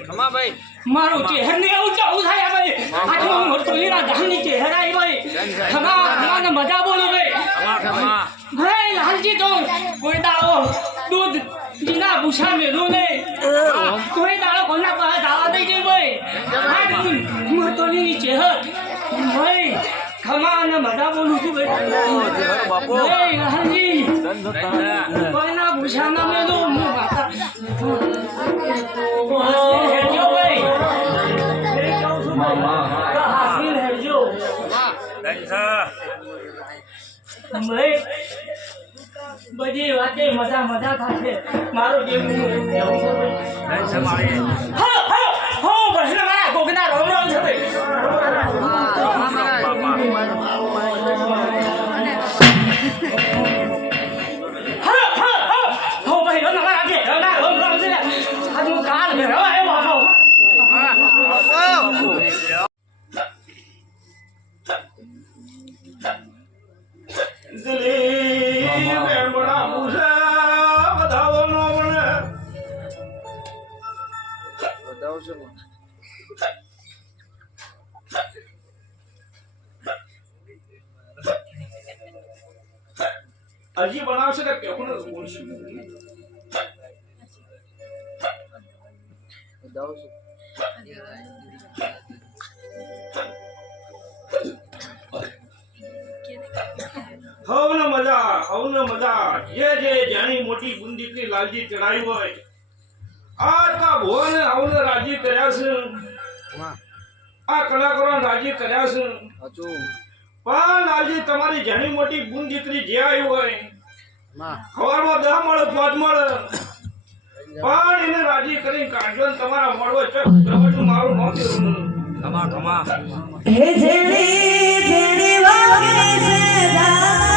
ખમા ભાઈ મારો ચહેર ને એવું ચાવું થાય ભાઈ આટલો મોટો લીલા ધામની ચહેર આવી ભાઈ ખમા ને મજા બોલો ભાઈ ખમા ભાઈ લાલજી તો કોઈ દાડો દૂધ જીના ભૂસા મેલું ને કોઈ દાડો કોના પાસે દાવા દઈ જાય ભાઈ મહત્વની ચહેર ભાઈ ખમા ને મજા બોલું છું ભાઈ લાલજી કોઈના ભૂસા ના મેલું હું માતા બધી વાતે મજા મજા થશે મારું જેવું મારા કોકના રોમ રોમ છે હજી બનાવશે કે કેવું બોલશું હવને મજા જે જાણી મોટી બુંદીકની લાલજી ચડાવી હોય આ તા ભોને હવને રાજી કર્યા છે આ કલાકારો રાજી કર્યા છે પણ લાલજી તમારી જાણી મોટી બુંદ દીકરી જે આવી હોય સવારમાં 10 મળે 5 મળે પણ એને રાજી કરીને કાઢજો ને તમારા મળવો ચક મારું નહોતું ખમા હે જેડી જેડી વાગે છે